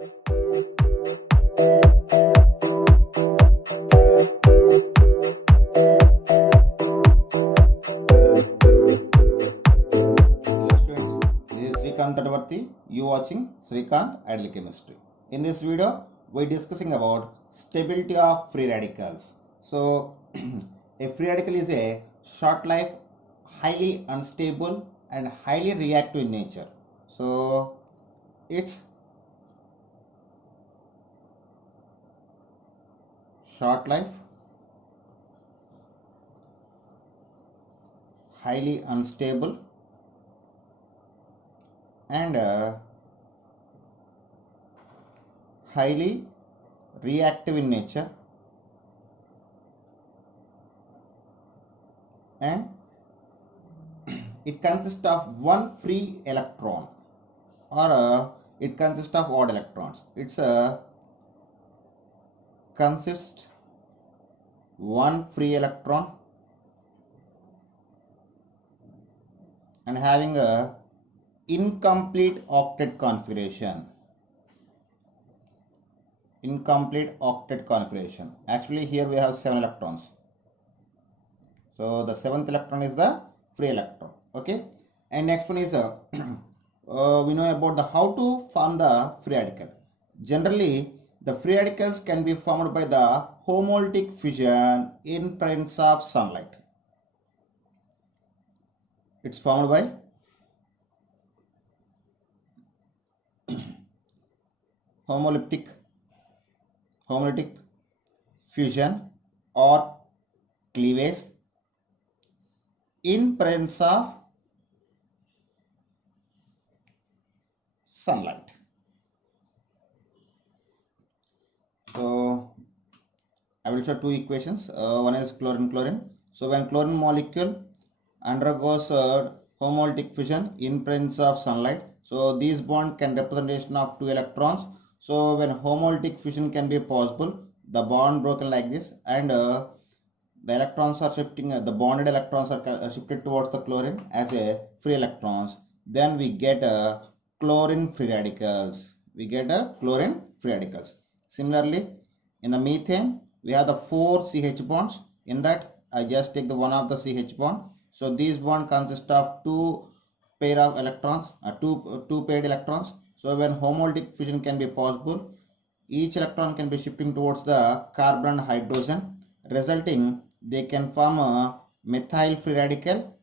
Students, this is Srikanth Tadavarti. You watching Srikanth Ideal Chemistry. In this video, we are discussing about stability of free radicals. So, a free radical is a short life, highly unstable and highly reactive in nature. So, it's short life, highly unstable and highly reactive in nature, and it consists of one free electron, or it consists of odd electrons. It's consists one free electron and having a incomplete octet configuration. Actually, here we have 7 electrons. So the 7th electron is the free electron. Okay, and next one is we know about the how to form the free radical. Generally, the free radicals can be formed by the homolytic fission in presence of sunlight. It's formed by homolytic fusion or cleavage in presence of sunlight. So I will show two equations. One is chlorine. So when chlorine molecule undergoes homolytic fission in presence of sunlight, so these bond can representation of 2 electrons. So when homolytic fission can be possible, the bond broken like this, and the electrons are shifting, the bonded electrons are shifted towards the chlorine as a free electrons. Then we get chlorine free radicals. Similarly, in the methane, we have the 4 CH bonds. In that, I just take the one of the CH bond. So these bond consist of 2 pair of electrons, two paired electrons. So when homolytic fission can be possible, each electron can be shifting towards the carbon and hydrogen, resulting they can form a methyl free radical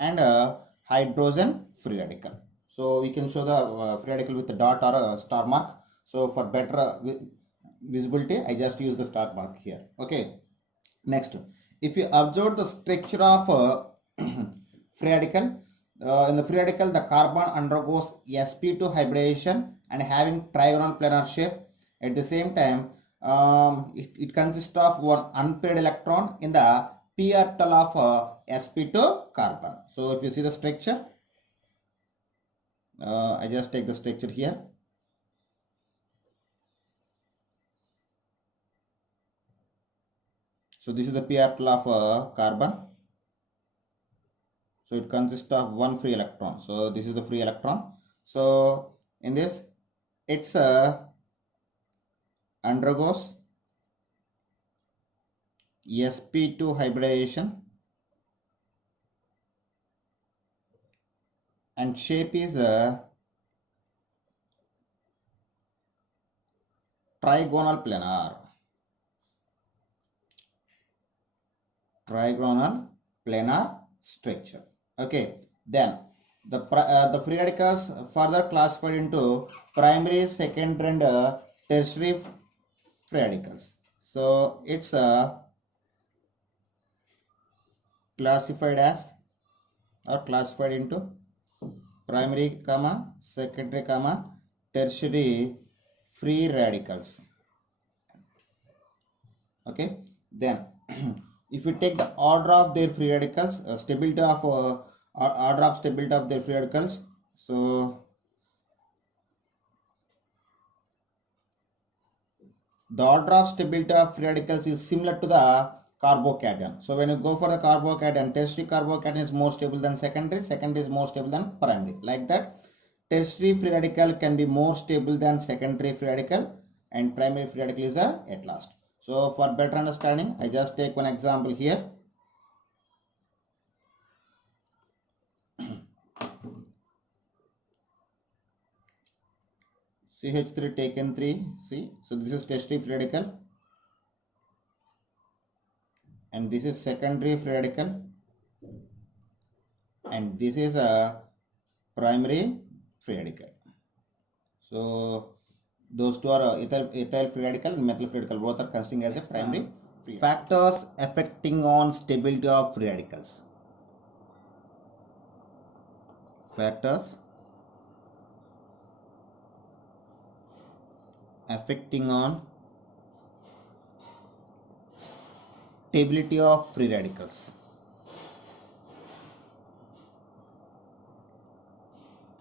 and a hydrogen free radical. So we can show the free radical with a dot or a star mark. So for better visibility, I just use the star mark here. Okay. Next, if you observe the structure of free radical, in the free radical, the carbon undergoes sp2 hybridization and having trigonal planar shape. At the same time, it consists of one unpaired electron in the p orbital of sp2 carbon. So if you see the structure, I just take the structure here. So this is the p orbital of carbon. So it consists of one free electron. So this is the free electron. So in this, it's undergoes sp2 hybridization and shape is trigonal planar structure. Okay, then the free radicals further classified into primary, secondary and tertiary free radicals. So it's classified into primary, secondary, tertiary free radicals. Okay, then if you take the order of their free radicals, order of stability of their free radicals, so the order of stability of free radicals is similar to the carbocation. So when you go for the carbocation, tertiary carbocation is more stable than secondary is more stable than primary. Like that, tertiary free radical can be more stable than secondary free radical, and primary free radical is at last. So for better understanding, I just take one example here. CH3 taken 3, see, so this is tertiary free radical and this is secondary free radical and this is a primary free radical. So those two are ethyl free radical and methyl free radical, both are considering as a primary free. Factors affecting on stability of free radicals. Factors affecting on stability of free radicals.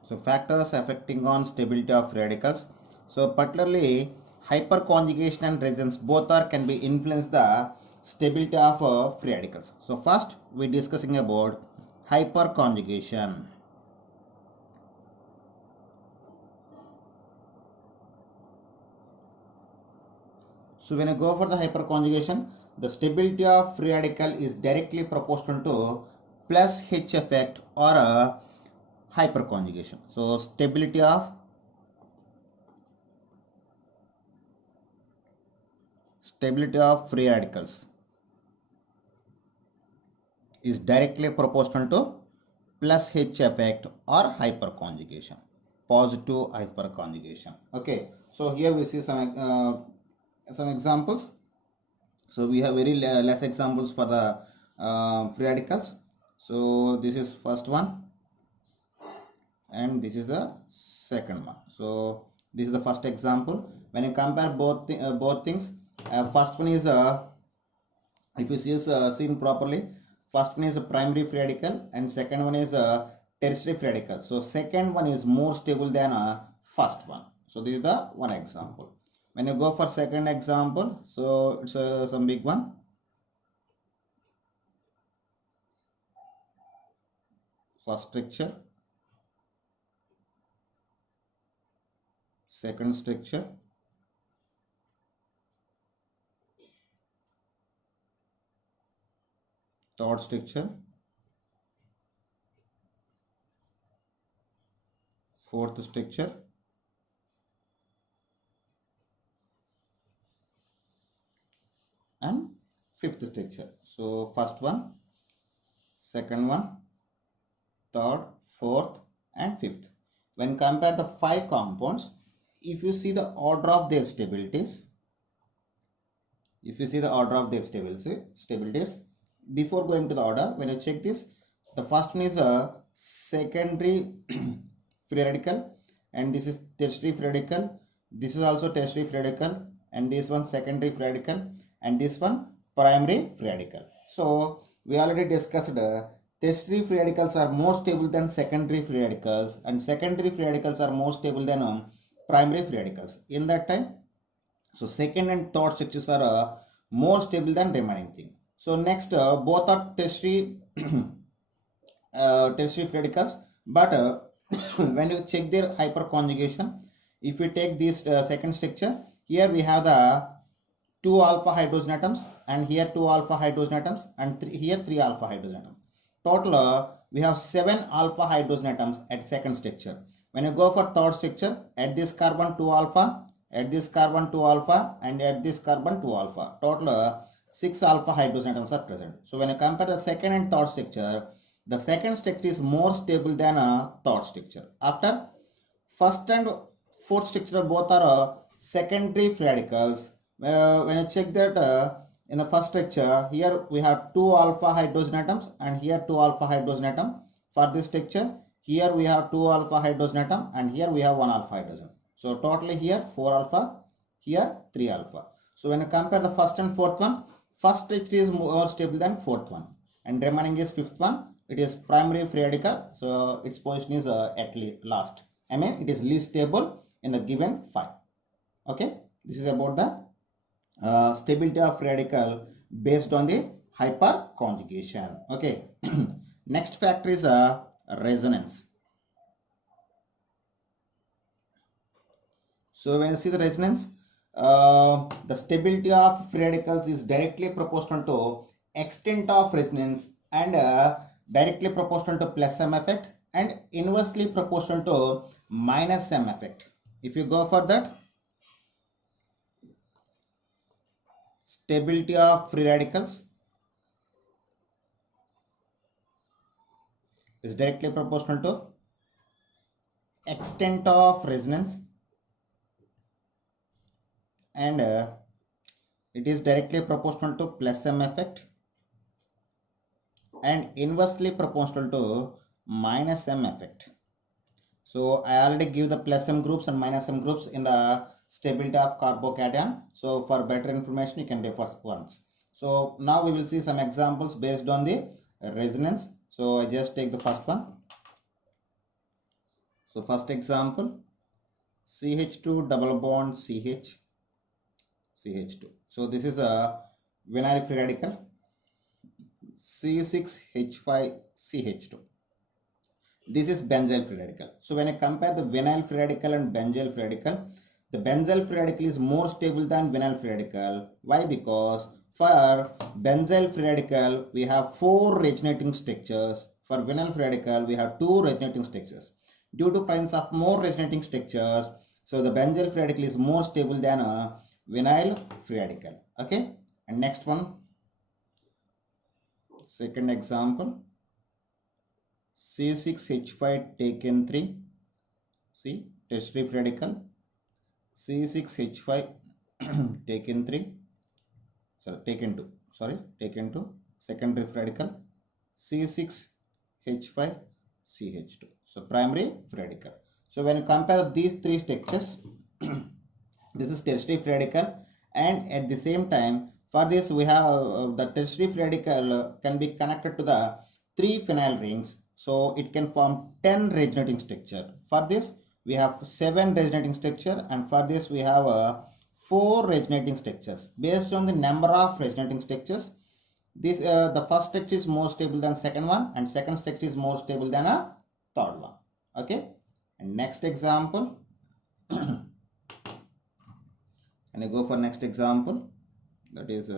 So factors affecting on stability of free radicals. So particularly hyperconjugation and resonance both can be influence the stability of free radicals. So first we discussing about hyperconjugation. So when I go for the hyperconjugation, the stability of free radical is directly proportional to plus H effect or a hyperconjugation. So stability of free radicals is directly proportional to plus H effect or hyperconjugation, positive hyperconjugation. Okay, so here we see some examples. So we have very less examples for the free radicals. So this is first one and this is the second one. So this is the first example. When you compare both things, first one is if you see seen properly, first one is a primary free radical and second one is a tertiary free radical. So second one is more stable than first one. So this is the one example. When you go for second example, so it's some big one. First structure, second structure, third structure, fourth structure, and fifth structure. So first one, second one, third, fourth, and fifth. When compare the 5 compounds, if you see the order of their stabilities, before going to the order, when you check this, the first one is a secondary free radical and this is tertiary free radical. This is also tertiary free radical and this one secondary free radical and this one primary free radical. So we already discussed tertiary free radicals are more stable than secondary free radicals and secondary free radicals are more stable than primary free radicals. In that time, so second and third structures are more stable than remaining thing. So next both are tertiary free radicals, but when you check their hyperconjugation, if we take this second structure, here we have the 2 alpha hydrogen atoms and here 2 alpha hydrogen atoms and here 3 alpha hydrogen atoms. Total we have 7 alpha hydrogen atoms at second structure. When you go for third structure, at this carbon 2 alpha, at this carbon 2 alpha and at this carbon 2 alpha. Total 6 alpha hydrogen atoms are present. So when you compare the second and third structure, the second structure is more stable than a third structure. After first and fourth structure both are secondary free radicals. When you check that in the first structure, here we have 2 alpha hydrogen atoms and here 2 alpha hydrogen atom. For this structure, here we have 2 alpha hydrogen atom and here we have 1 alpha hydrogen. So totally here 4 alpha, here 3 alpha. So when you compare the first and fourth one, first structure is more stable than fourth one and remaining is fifth one. It is primary free radical, so its position is at last. I mean it is least stable in the given 5. Okay, this is about the stability of free radical based on the hyperconjugation. Okay, next factor is resonance. So when you see the resonance, the stability of free radicals is directly proportional to extent of resonance and directly proportional to plus M effect and inversely proportional to minus M effect. If you go for that, stability of free radicals is directly proportional to extent of resonance and it is directly proportional to plus M effect and inversely proportional to minus M effect. So I already give the plus M groups and minus M groups in the stability of carbocation. So for better information, you can refer once. So now we will see some examples based on the resonance. So I just take the first one. So first example, CH2 double bond CH, CH2. So this is a vinyl free radical C6H5CH2. This is benzyl free radical. So when I compare the vinyl free radical and benzyl free radical, the benzyl free radical is more stable than vinyl free radical. Why? Because for benzyl free radical, we have 4 resonating structures. For vinyl free radical, we have 2 resonating structures. Due to presence of more resonating structures, so the benzyl free radical is more stable than a vinyl free radical. Okay. And next one, second example. C6H5 taken 3, see tertiary free radical, C6H5 taken 3, taken 2, taken 2, secondary free radical, C6H5CH2, so primary free radical. So when you compare these 3 structures, this is tertiary free radical, and at the same time for this we have the tertiary free radical can be connected to the 3 phenyl rings. So it can form 10 resonating structure. For this we have 7 resonating structure, and for this we have 4 resonating structures. Based on the number of resonating structures, this the first structure is more stable than second one, and second structure is more stable than a third one. Okay. And next example, and I go for next example, that is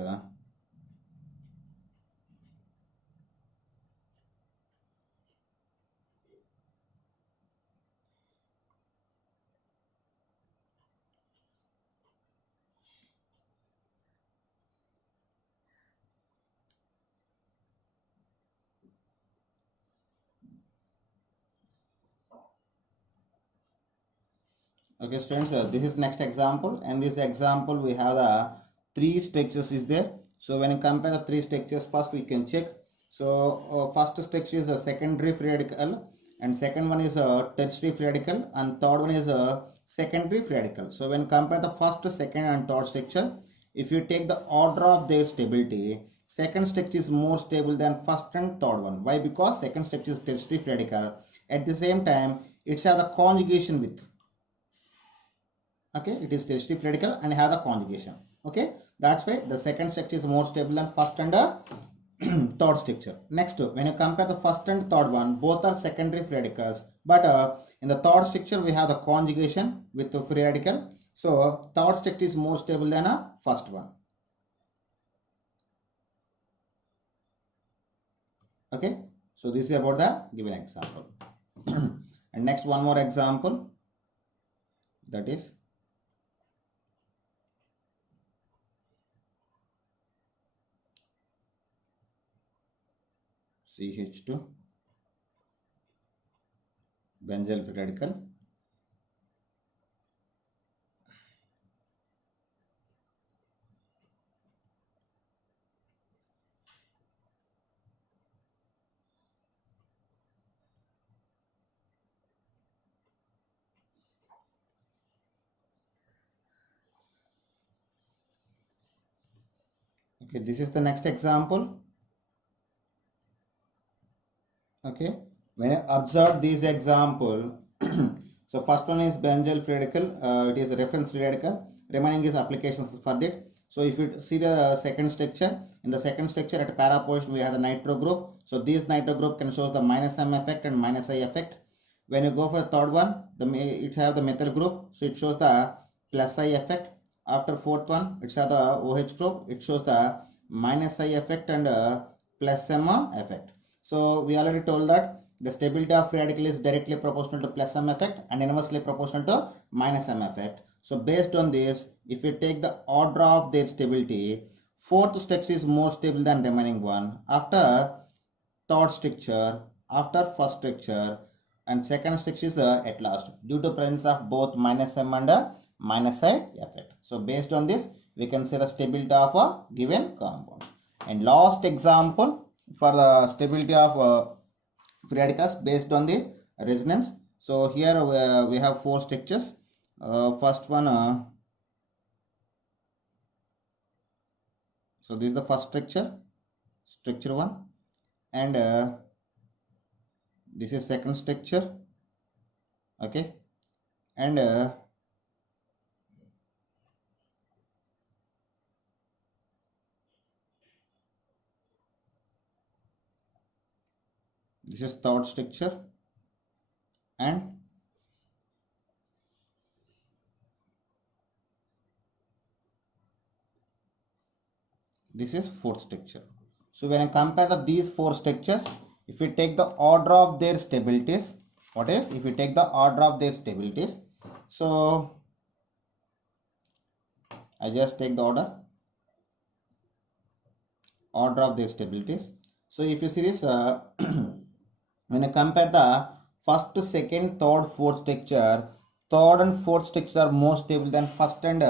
okay students, this is next example, and this example we have the 3 structures is there. So when you compare the 3 structures, first we can check. So first structure is a secondary free radical, and second one is a tertiary free radical, and third one is a secondary free radical. So when compare the first, second and third structure, if you take the order of their stability, second structure is more stable than first and third one. Why? Because second structure is tertiary free radical, at the same time it's have the conjugation with, okay, it is tertiary free radical and have the conjugation. Okay, that's why the second structure is more stable than first and third structure. Next, when you compare the first and third one, both are secondary free radicals, but in the third structure we have the conjugation with the free radical. So third structure is more stable than a first one. Okay, so this is about the given example. And next, one more example, that is CH2 benzyl free radical, okay, this is the next example. Okay, when I observe this example, so first one is benzyl free radical, it is a reference free radical, remaining is applications for that. So if you see the second structure, in the second structure at para position we have the nitro group. So this nitro group can show the minus M effect and minus I effect. When you go for the third one, it have the methyl group, so it shows the plus I effect. After fourth one, it's the OH group. It shows the minus I effect and plus M effect. So we already told that the stability of free radical is directly proportional to plus M effect and inversely proportional to minus M effect. So based on this, if we take the order of their stability, fourth structure is more stable than remaining one. After third structure, after first structure, and second structure is at last due to presence of both minus M and minus I effect. So based on this, we can say the stability of a given compound. And last example for the stability of free radicals based on the resonance. So here we have four structures. First one, so this is the first structure, structure 1, and this is second structure, okay, and this is third structure, and this is fourth structure. So when I compare these four structures, if we take the order of their stabilities, what is, if we take the order of their stabilities, so I just take the order of their stabilities. So if you see this, when I compare the first, second, third, fourth structure, third and fourth structure are more stable than first and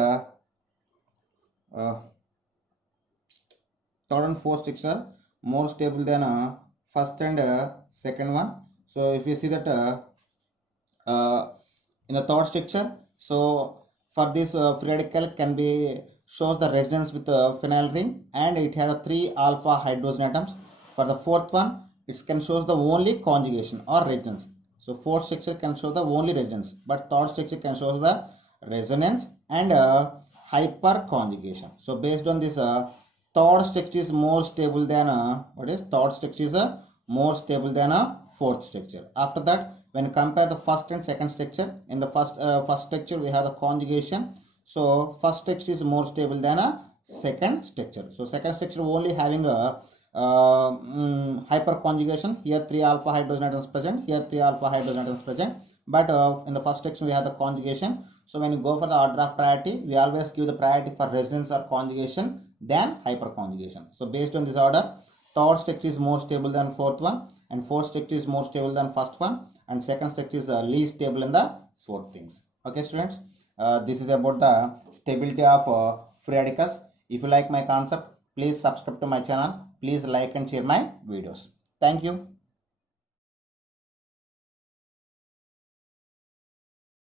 third and fourth structure are more stable than first and second one. So if you see that in the third structure, so for this free radical can be shows the resonance with the phenyl ring, and it has 3 alpha hydrogen atoms. For the fourth one, it can shows the only conjugation or resonance. So fourth structure can show the only resonance, but third structure can show the resonance and hyper conjugation. So based on this, third structure is more stable than what is third structure is more stable than a fourth structure. After that, when you compare the first and second structure, in the first structure we have the conjugation. So first structure is more stable than a second structure. So second structure only having a hyper conjugation. Here 3 alpha hydrogen atoms present, here 3 alpha hydrogen atoms present, but in the first section we have the conjugation. So when you go for the order of priority, we always give the priority for resonance or conjugation than hyper conjugation. So based on this order, third structure is more stable than fourth one, and fourth structure is more stable than first one, and second structure is least stable in the fourth things. Okay students, this is about the stability of free radicals. If you like my concept, please subscribe to my channel. Please like and share my videos. Thank you.